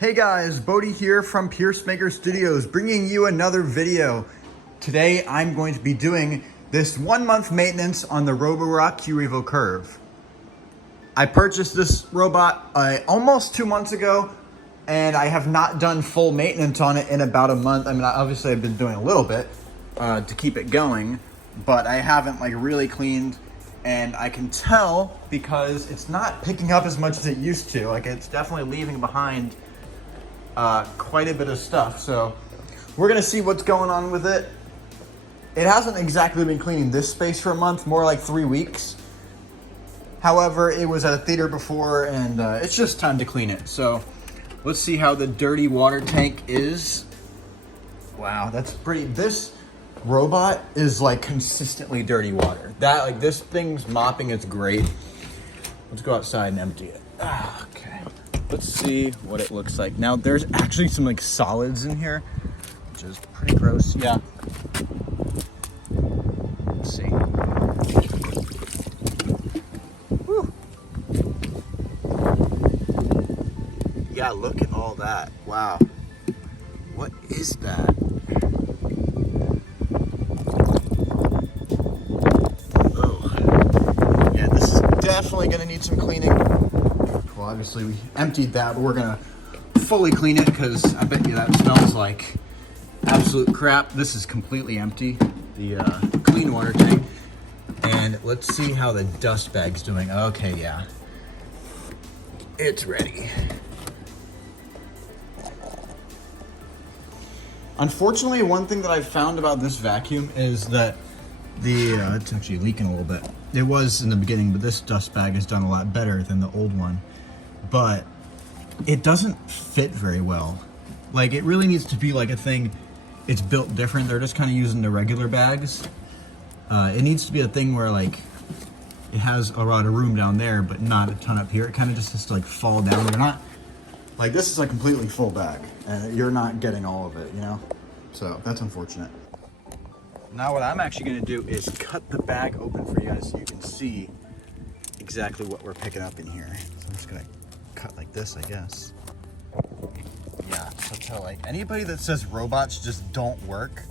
Hey guys, Bodie here from Pierce Maker Studios, bringing you another video. Today I'm going to be doing this 1 month maintenance on the Roborock Q Revo Curv. I purchased this robot almost 2 months ago, and I have not done full maintenance on it in about a month. I mean, obviously I've been doing a little bit to keep it going, but I haven't really cleaned. And I can tell because it's not picking up as much as it used to. It's definitely leaving behind quite a bit of stuff. So we're gonna see what's going on with it. It hasn't exactly been cleaning this space for a month, more like 3 weeks. However, it was at a theater before, and it's just time to clean it. So let's see how the dirty water tank is. Wow, that's pretty. This robot is consistently dirty water. This thing's mopping, it's great. Let's go outside and empty it. Okay, let's see what it looks like. Now there's actually some solids in here, which is pretty gross. Yeah. Let's see. Whew. Yeah, look at all that. Wow. What is that? Definitely gonna need some cleaning. Well, obviously we emptied that, but we're gonna fully clean it because I bet you that smells like absolute crap. This is completely empty, the clean water tank. And let's see how the dust bag's doing. Okay, yeah, it's ready. Unfortunately, one thing that I've found about this vacuum is that it's actually leaking a little bit. It was in the beginning, but this dust bag has done a lot better than the old one. But it doesn't fit very well. It really needs to be a thing. It's built different. They're just kind of using the regular bags. It needs to be a thing where it has a lot of room down there, but not a ton up here. It kind of just has to fall down. You're not this is a completely full bag, and you're not getting all of it, you know. So that's unfortunate. Now what I'm actually going to do is cut the bag open for you guys so you can see exactly what we're picking up in here. So I'm just going to cut like this, I guess. Yeah, so anybody that says robots just don't work,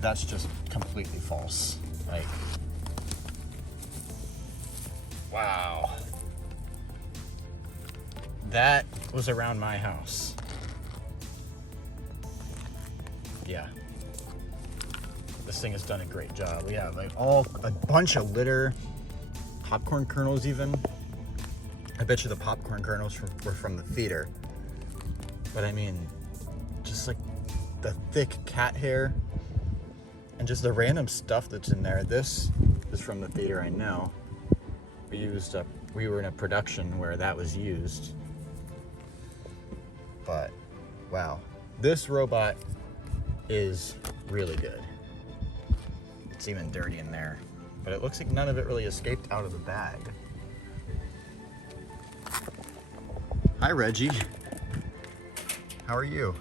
that's just completely false. Wow. That was around my house. Yeah. This thing has done a great job. We have a bunch of litter, popcorn kernels even. I bet you the popcorn kernels were from the theater. But I mean, just the thick cat hair and just the random stuff that's in there. This is from the theater, I know. We were in a production where that was used. But wow, this robot is really good. It's even dirty in there, but it looks like none of it really escaped out of the bag. Hi, Reggie. How are you?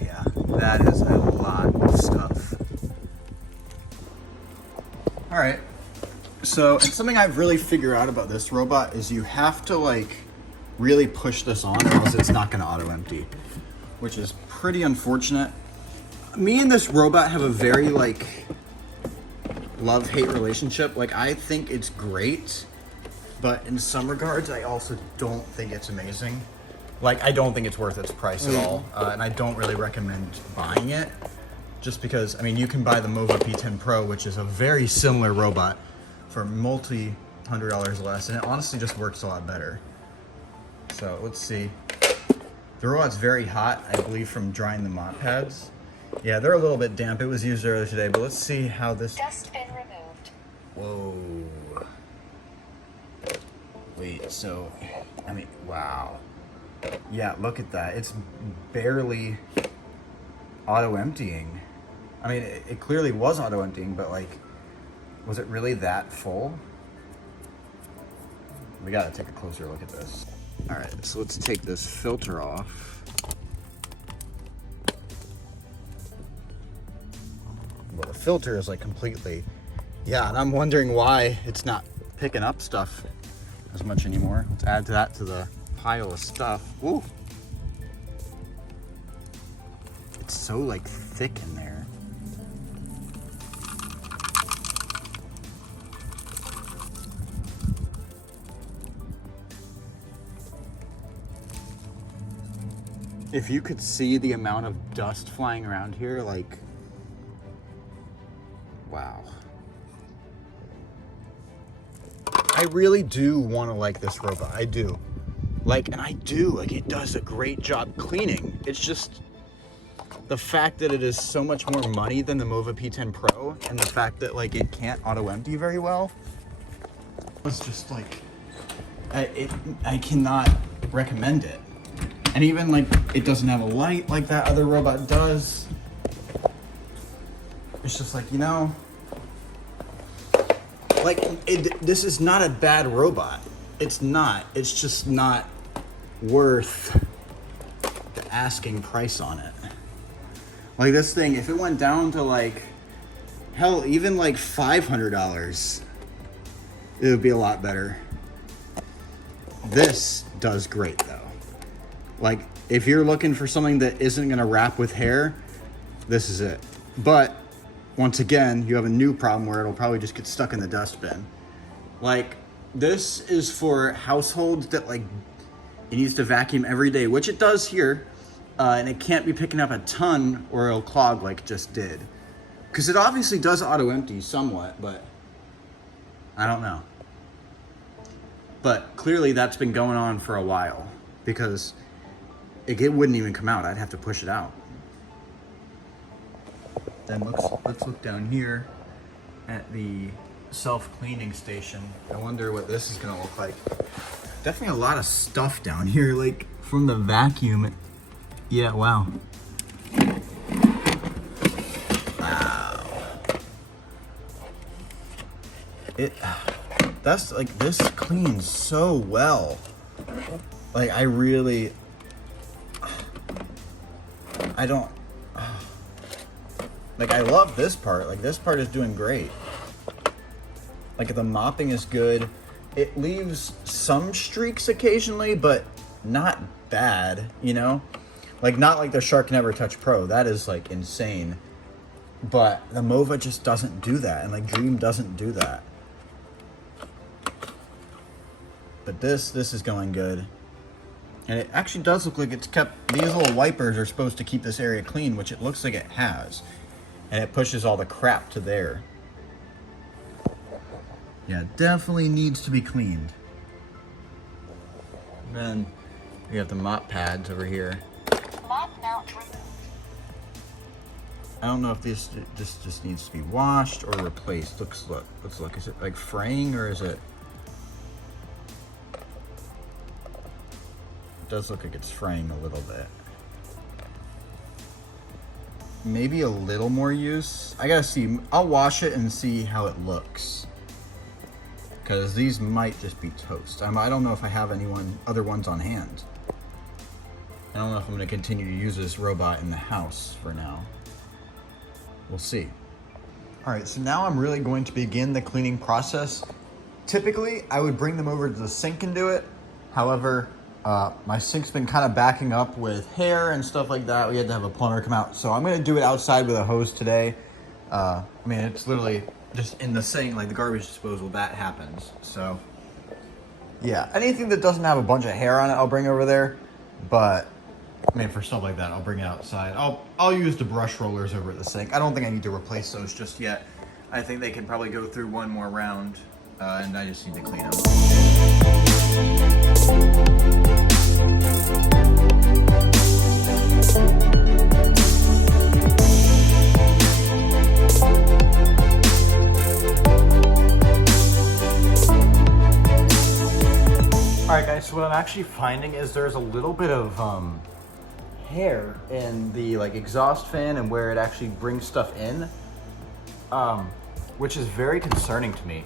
Yeah, that is a lot of stuff. All right, so and something I've really figured out about this robot is you have to really push this on, or else it's not gonna auto empty, which is pretty unfortunate. Me and this robot have a very love-hate relationship. I think it's great, but in some regards I also don't think it's amazing. I don't think it's worth its price at all, and I don't really recommend buying it, just because I mean you can buy the Mova P10 Pro, which is a very similar robot for $multi-$100 less, and it honestly just works a lot better. So let's see. The robot's very hot, I believe, from drying the mop pads. Yeah, they're a little bit damp. It was used earlier today, but let's see how this... Dust bin removed. Whoa. Wait, so, I mean, wow. Yeah, look at that. It's barely auto-emptying. I mean, it clearly was auto-emptying, but was it really that full? We gotta take a closer look at this. All right, so let's take this filter off. Well, the filter is completely, yeah, and I'm wondering why it's not picking up stuff as much anymore. Let's add that to the pile of stuff. Woo! It's so like thick in there. If you could see the amount of dust flying around here, like, wow. I really do want to like this robot. I do. Like, and I do. Like, it does a great job cleaning. It's just the fact that it is so much more money than the Mova P10 Pro, and the fact that, like, it can't auto-empty very well. It's just, like, I cannot recommend it. And even, like, it doesn't have a light like that other robot does. It's just like, you know, like, this is not a bad robot. It's not. It's just not worth the asking price on it. Like, this thing, if it went down to, like, hell, even, like, $500, it would be a lot better. This does great, though. Like, if you're looking for something that isn't gonna wrap with hair, this is it. But, once again, you have a new problem where it'll probably just get stuck in the dustbin. Like, this is for households that, like, it needs to vacuum every day, which it does here, and it can't be picking up a ton or it'll clog like it just did. Because it obviously does auto-empty somewhat, but I don't know. But clearly that's been going on for a while, because it wouldn't even come out. I'd have to push it out. Then let's look down here at the self-cleaning station. I wonder what this is gonna look like. Definitely a lot of stuff down here, like from the vacuum. Yeah, wow. Wow. That's like, this cleans so well. Like, I really, I don't, like, I love this part. Like, this part is doing great. Like, the mopping is good. It leaves some streaks occasionally, but not bad, you know? Like, not like the Shark Never Touch Pro. That is, like, insane. But the Mova just doesn't do that, and, like, Dream doesn't do that. But this is going good. And it actually does look like it's kept, these little wipers are supposed to keep this area clean, which it looks like it has. And it pushes all the crap to there. Yeah, definitely needs to be cleaned. And then we have the mop pads over here. Mop mount removed. I don't know if this just needs to be washed or replaced. Let's look. Is it like fraying, or is it? It does look like it's fraying a little bit. Maybe a little more use. I gotta see. I'll wash it and see how it looks. Because these might just be toast. I don't know if I have other ones on hand. I don't know if I'm going to continue to use this robot in the house for now. We'll see. All right, so now I'm really going to begin the cleaning process. Typically, I would bring them over to the sink and do it. However, my sink's been kind of backing up with hair and stuff like that. We had to have a plumber come out. So I'm going to do it outside with a hose today. I mean, it's literally just in the sink, like the garbage disposal, that happens. So yeah, anything that doesn't have a bunch of hair on it, I'll bring over there. But I mean, for stuff like that, I'll bring it outside. I'll use the brush rollers over at the sink. I don't think I need to replace those just yet. I think they can probably go through one more round, and I just need to clean them. Alright guys, so what I'm actually finding is there's a little bit of hair in the exhaust fan and where it actually brings stuff in, which is very concerning to me.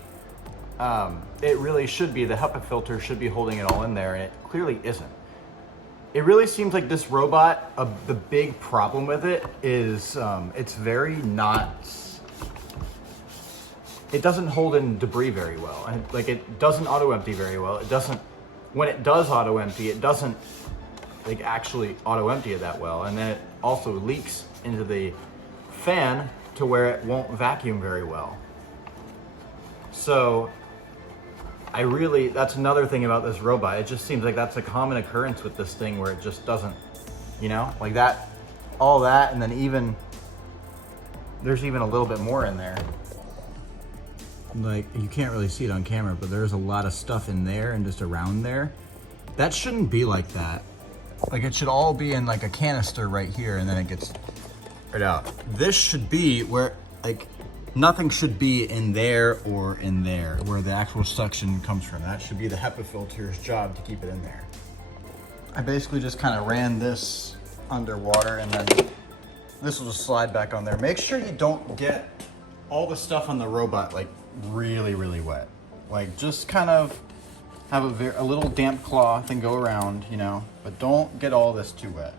It really should be, the HEPA filter should be holding it all in there, and it clearly isn't. It really seems like this robot, the big problem with it is it's very not, it doesn't hold in debris very well. And like it doesn't auto empty very well. It doesn't, when it does auto empty, it doesn't like actually auto empty it that well. And then it also leaks into the fan to where it won't vacuum very well. So that's another thing about this robot. It just seems like that's a common occurrence with this thing where it just doesn't, you know, like that, all that, and then there's even a little bit more in there. Like, you can't really see it on camera, but there's a lot of stuff in there and just around there. That shouldn't be like that. Like, it should all be in like a canister right here, and then it gets right out. This should be where, like, nothing should be in there or in there, where the actual suction comes from. That should be the HEPA filter's job to keep it in there. I basically just kind of ran this underwater, and then this will just slide back on there. Make sure you don't get all the stuff on the robot like really, really wet. Like, just kind of have a little damp cloth and go around, you know, but don't get all this too wet.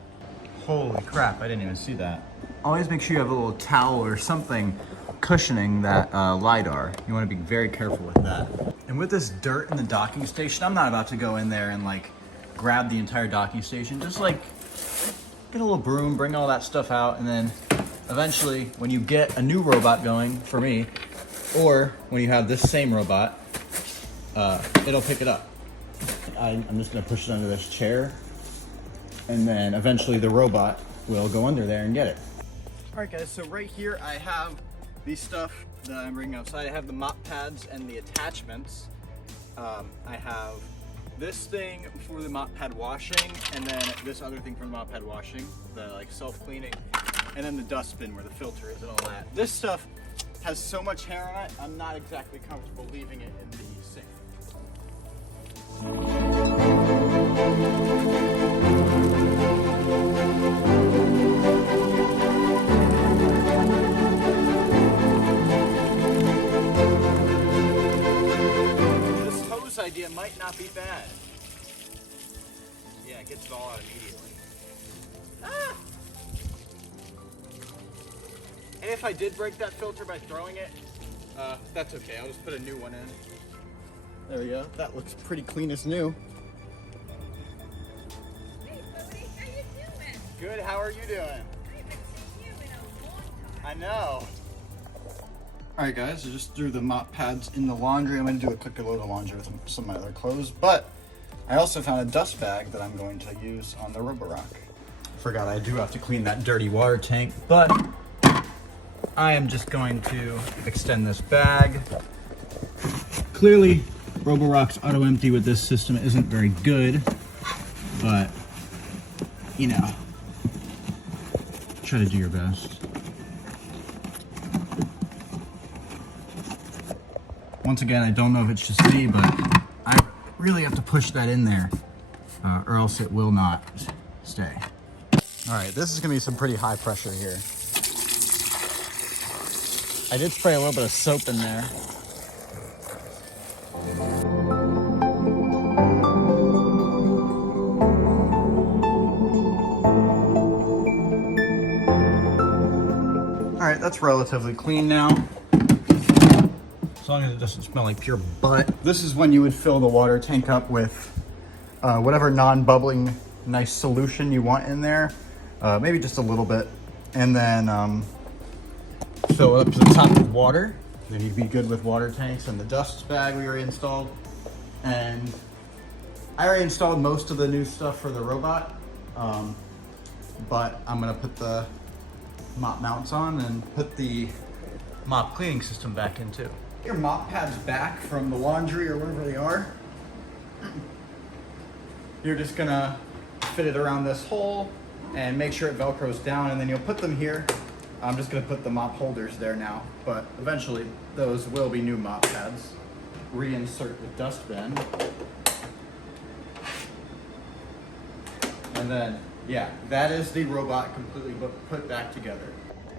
Holy crap, I didn't even see that. Always make sure you have a little towel or something cushioning that LiDAR. You want to be very careful with that. And with this dirt in the docking station, I'm not about to go in there and like grab the entire docking station. Just like get a little broom, bring all that stuff out, and then eventually when you get a new robot going, for me, or when you have this same robot, it'll pick it up. I'm just gonna push it under this chair, and then eventually the robot will go under there and get it. All right guys, so right here I have the stuff that I'm bringing outside. I have the mop pads and the attachments. I have this thing for the mop pad washing, and then this other thing for the mop pad washing, the like self-cleaning, and then the dustbin where the filter is and all that. This stuff has so much hair on it, I'm not exactly comfortable leaving it in the sink. Idea might not be bad. Yeah, it gets it all out immediately. Ah! And if I did break that filter by throwing it, that's okay. I'll just put a new one in. There we go. That looks pretty clean as new. Hey, Cody, how you doing? Good. How are you doing? I haven't seen you in a long time. I know. All right, guys, I just threw the mop pads in the laundry. I'm gonna do a quick load of laundry with some of my other clothes, but I also found a dust bag that I'm going to use on the Roborock. Forgot I do have to clean that dirty water tank, but I am just going to extend this bag. Clearly, Roborock's auto empty with this system isn't very good, but you know, try to do your best. Once again, I don't know if it's just me, but I really have to push that in there or else it will not stay. All right, this is gonna be some pretty high pressure here. I did spray a little bit of soap in there. All right, that's relatively clean now. As long as it doesn't smell like pure butt. This is when you would fill the water tank up with whatever non-bubbling nice solution you want in there. Maybe just a little bit. And then fill it up to the top with water. Then you'd be good with water tanks and the dust bag we already installed. And I already installed most of the new stuff for the robot. But I'm gonna put the mop mounts on and put the mop cleaning system back in too. Your mop pads back from the laundry or wherever they are. You're just gonna fit it around this hole and make sure it Velcros down, and then you'll put them here. I'm just gonna put the mop holders there now, but eventually those will be new mop pads. Reinsert the dustbin. And then, yeah, that is the robot completely put back together.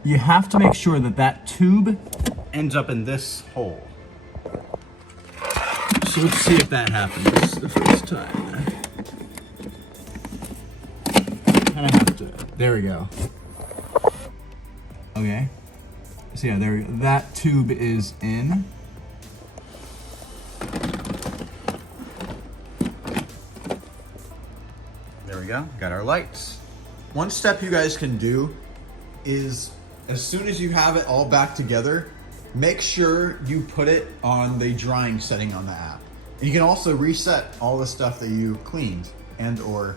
You have to make sure that that tube ends up in this hole. So let's see if that happens the first time. Kind of have to, there we go. Okay, so yeah, there, that tube is in. There we go, got our lights. One step you guys can do is as soon as you have it all back together, make sure you put it on the drying setting on the app. And you can also reset all the stuff that you cleaned and or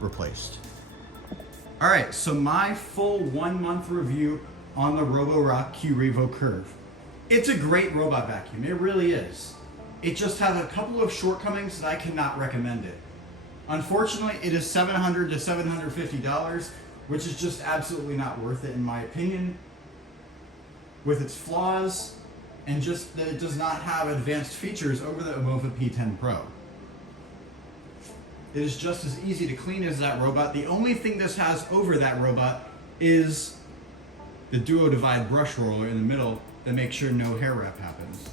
replaced. All right, so my full 1 month review on the Roborock Q Revo Curv. It's a great robot vacuum, it really is. It just has a couple of shortcomings that I cannot recommend it. Unfortunately, it is $700 to $750, which is just absolutely not worth it in my opinion, with its flaws and just that it does not have advanced features over the Omova P10 Pro. It is just as easy to clean as that robot. The only thing this has over that robot is the Duo Divide brush roller in the middle that makes sure no hair wrap happens.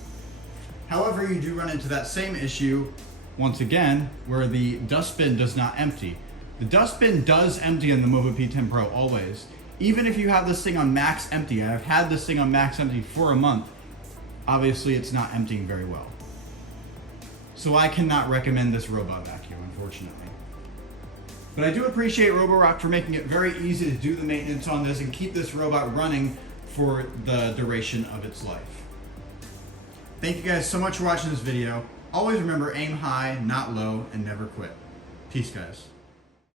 However, you do run into that same issue once again where the dustbin does not empty. The dustbin does empty on the Omova P10 Pro always. Even if you have this thing on max empty, I've had this thing on max empty for a month, obviously it's not emptying very well. So I cannot recommend this robot vacuum, unfortunately. But I do appreciate Roborock for making it very easy to do the maintenance on this and keep this robot running for the duration of its life. Thank you guys so much for watching this video. Always remember, aim high, not low, and never quit. Peace, guys.